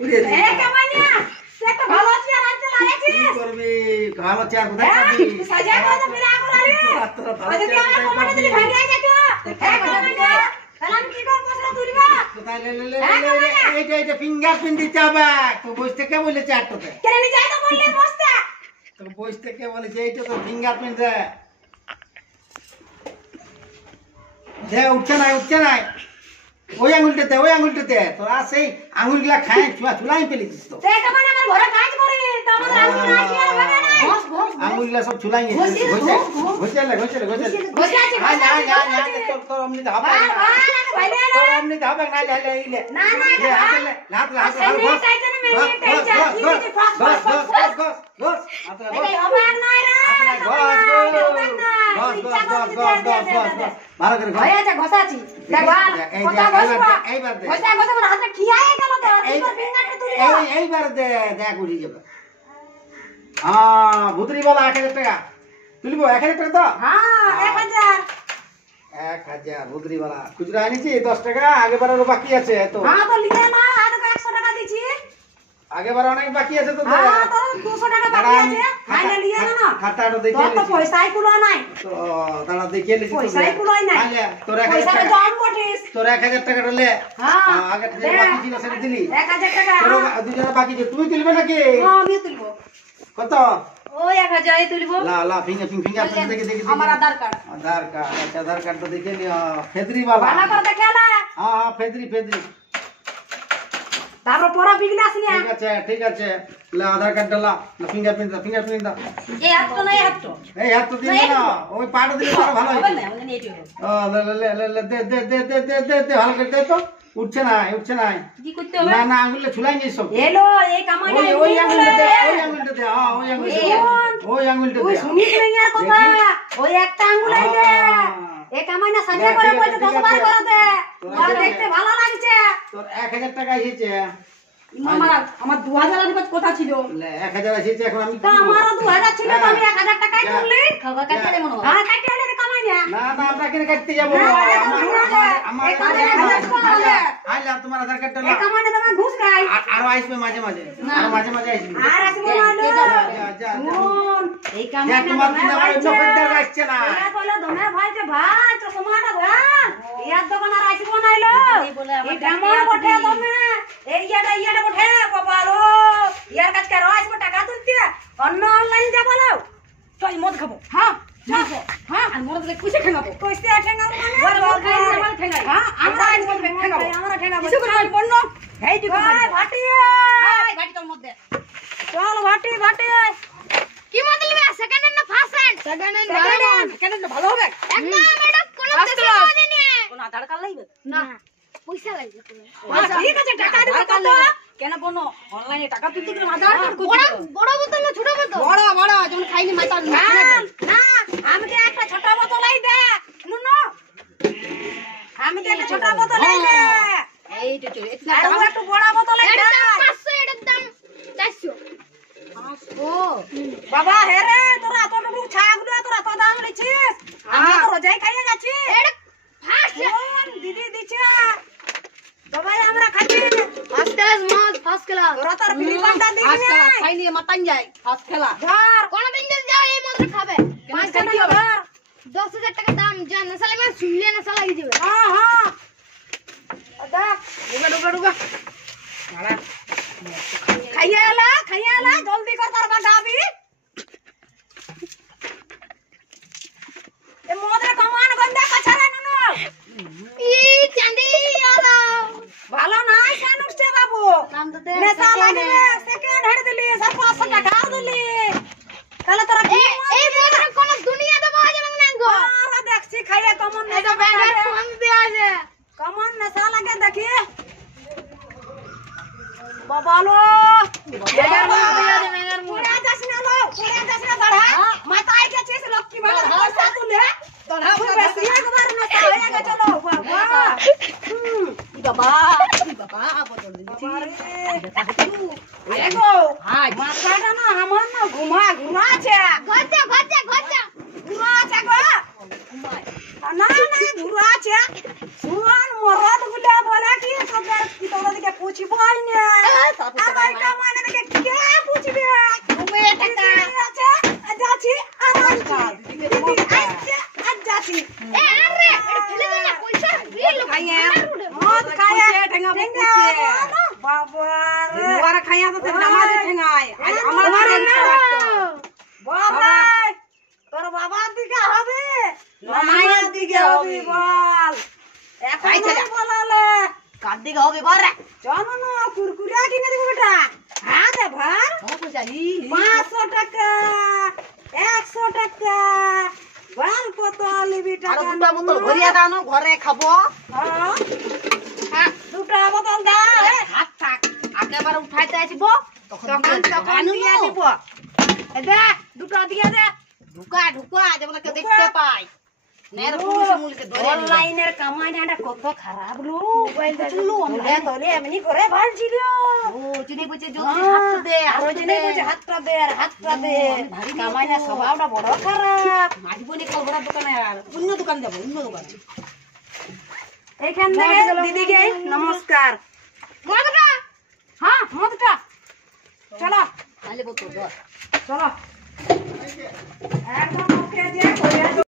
উড়ে দে এ কামানিয়া তুই একটা ভালো চেয়ার আনতে লাগিয়েছিস কি করবি ভালো চেয়ার কোথায় পাবি সাজা করে ফিরে আগলালি আজ তুই আমার কমানে দিলি ভাঙি আই যাচ্ছ এ কামানিয়া সালাম কি কর পয়সা তুলবা কোথায় লে এইটা ফিঙ্গারপ্রিন্ট দিতে হবে তো বসতে কে বলেছে আটটাতে কেন নি যাই তো বললে বসতে তো বসতে কে বলেছে এইটা তো ফিঙ্গারপ্রিন্ট দে উঠছে না ওই আঙুলটাতে তোরা সেই আঙুলগুলা খায় চুলাই ফেলেছিস তো এ কামানিয়া আমার ঘরে কাজ করে তো আমার আঙুল না কি আর হবে না বস আঙুলগুলা সব চুলাই ঘষে বসে আছে তোর অমনি হবে ভাইলে তোর অমনি হবে না লে না লাত সেমনি চাইছে না মেয়ে চাইছে কি দিছে ফাস গস এই হবে না ভালো করে হয়ে আছে ঘষাছি দেখ ভাই কথা বসবা এইবার দে ঘষা করে হাতে খিয়ায়ে গেল তো এইবার ফিঙ্গারটা তুলি এইবার দে দেখ উড়ি যাবে হ্যাঁ ভুতরি বলা 1000 টাকা তুলবো 1000 টাকা তো হ্যাঁ 1000 ভুতরি বলা খুচরা আনিছি 10 টাকা আগে বারেরও বাকি আছে তো হ্যাঁ তো লিখে না আজ 100 টাকা দিছি আগে বারে অনেক বাকি আছে তো হ্যাঁ তো 200 টাকা বাকি আছে ফাইনাল লিয়ে না খাতাটা দেখে তো পয়সাই কুলো নাই তো দাঁড়া দেখে নিছি পয়সাই কুলোই নাই তোর 1000 পয়সা টাকা জম বটিস তোর 1000 টাকাটা লে হ্যাঁ আগে যে বাকি ছিল সেটা দিলি 1000 টাকা তোর দুজনের বাকি যে তুই তুলবে নাকি হ্যাঁ আমি তুলবো কত ওই 1000 এই তুলবো লা ফিঙ্গার দেখে আমার আধার কার্ড আধার কার্ড তো দেখে নি ফেদরি বাবা ভালো করে দেখে না হ্যাঁ ফেদরি তারপর পড়া বিগনা আসনি ঠিক আছে লা আধার কার্ড লা ফিঙ্গারপ্রিন্ট দাও এই হাত তো নাই হাত তো এই হাত তো দিন না ওই পাটা দিলে আরো ভালো হবে হবে না ওখানে এটি হবে লে দে ভালো করে দে তো উঠছে না কি করতে হবে না আঙুলে ছুলাই নিস সব এলো এই কামাইনা ওই আঙুলটা দে হ্যাঁ ওই আঙুলটা দে ওই শুনিস না আর কথা ওই একটা আঙ্গুল আইছে এই কামাইনা সাজা করে বলতে 10 বার করে দে আর দেখতে ভালো লাগছে তোর 1000 টাকা এসেছে আমার 2000 এর কথা ছিল লে 1000 এসেছে এখন আমি তা আমারও 2000 ছিল তো আমি 1000 টাকাই তুললি খাওয়া কাটলে মনে হয় হ্যাঁ কাটলে রে কামাইনা না আমরা কেন কাটতে যাব আমার আইলা তোমার আধার কার্ডটা এই কামাইনা তুমি ঘুষ খাই আর আসবে মাঝে আসবে আর আসবে না শুন এই কামাইনা তোমার দিন আমার অন্য পয়দা আসছে না এ বলে দমে ভাই যে ভাই তো সমাটা ভাই ইয়ার দোকান আর আসবো নাইলো এই কেমন বটে দমে এই ইয়াটা বটে বাবালো ইয়ার কাছে কার আসবো টাকা তুলতে অন্য অনলাইন যাব না তুই মদ খাবো হ্যাঁ হ্যাঁ আর মদ দেখে কইছে ঠেঙ্গাবো কইছে ঠেঙ্গাবো মানে ঠেঙ্গাই হ্যাঁ আমরা মদ ঠেঙ্গাবো আমরা ঠেঙ্গাবো কিছু করে পড়নো এই দিকে ভাটি তোর মধ্যে চল ভাটি কি মত নিবে সেকেন্ড হ্যান্ড না ফার্স্ট হ্যান্ড সেকেন্ড ভালো হবে একদম ম্যাডাম কোন দেশে মজা নিয়ে কোন আধার কার্ড লাগবে না পয়সা লাগবে ঠিক আছে টাকা দিব কত কেন বনো অনলাইনে টাকা তুলতে গেলে আধার কার্ড বড় বোতল না ছোট বোতল বড় যেমন খাইনি মাইতা না আমাকে একটা ছোট বোতল আই দে নুনো আমাকে একটা ছোট বোতল আই দে এই তো চলে আর একটা বড় বোতল আই দে 500 এর দাম 400 বাবা হে রে তোরা এতটুকু ছাগলু তোরা তো দাম লিছিস আমি তো রোজাই খাইয়ে যাচ্ছি এটা ফার্স্ট দিদি দিছে বাবা আমরা খাচ্ছি ফার্স্ট ক্লাস মাল ফার্স্ট ক্লাস তোরা তোর বিড়ি পান্ডা দিবি না খাইনি মাতান যায় ফার্স্ট খেলা ধর কোন দিন যদি যাও এই মদ খাবে 5 টাকা ধর 10000 টাকা দাম জান না সালে মানে শুনলে না সালা লাগি যাবে হ্যাঁ দেখ ডুগা খাইয়া এলা জলদি কর তোর বাগাবি এ মদরে কমান গন্ধা কাছারা নুনো ই চাঁদি আলো ভালো নাই কানুছে বাবু নাম তো দে নেশা লাগবে সেকেন্ড হেড দিলি 500 টাকা দিলি তাহলে তোরা এই মদরে কোন দুনিয়াতে পাওয়া যাবে না গো আমরা দেখছি খাইয়া কমন এই তো ব্যাংকের ফোন দেয়া আছে কমন নেশা লাগে দেখি বাবালো পুরা যাস না বাড়া মাথায় গেছিস লক্ষ্মী বাড়া পয়সা তুলে তোরা বেশি একবার নেশা হয়ে গেছে লো বাবা বাবা বদল দিছি এগো মাথাটা না আমার না ঘুরাছে গজা ঘুরাছে গো না ঘুরাছে শুন মরদ গুলা বলে কি তোদের দিকে পুছিবই না আমার কামাই নাকি কে বুঝবে তুমি টাকা আছে যাচ্ছি আমার দিদি আইছে আজ যাচ্ছি এ আরে এটা ফেলে দে না পয়সা বিল খাইয়া মদ খায়া ঠেঙ্গা ঠেঙ্গা বকুছে বাবা রে ওরা খাইয়া তো নামাজে ঠেঙ্গায় আজ আমার তোমার দিকে না। রাখতো। বাবা তোর বাবার দিকে হবে না মায়ের দিকে হবে। বল এখন আইছে যা। বলালে কার দিকে হবে বারে জানো না কুরকুরে কিনে দেবো বেটা হ্যাঁ দে ভার ও পয়সা 500 টাকা 100 টাকা বাল কত লিবি আর টাকা দুটা বোতল ভরিয়া দাও না ঘরে খাবো হ্যাঁ হ্যাঁ দুটা বোতল দাও হাত থাক একেবারে উঠাইতে আসিব তখন তখন দিয়ে দিব দে দুটো দিয়ে দে ঢুকা ঢুকা যেমন কেউ দেখতে পায় নের পুলিশ মুলিকে ধরে নিল। অনলাইনের কামাইটা কত খারাপ লো মোবাইল তোলে এমনি করে ভালছিল ও চিনি বুঝে জলদি হাত দে আর ওই জন্য বলছে হাতটা দে আর হাতটা দে কামাইনা স্বভাবটা বড় খারাপ মাঝবনি কলবড়া দোকানে আর অন্য দোকান যাবো অন্য দোকান এইখান থেকে দিদিকে নমস্কার মদটা হ্যাঁ মদটা চলো তাহলে বোতল ধর চলো একদম ওকে যে করে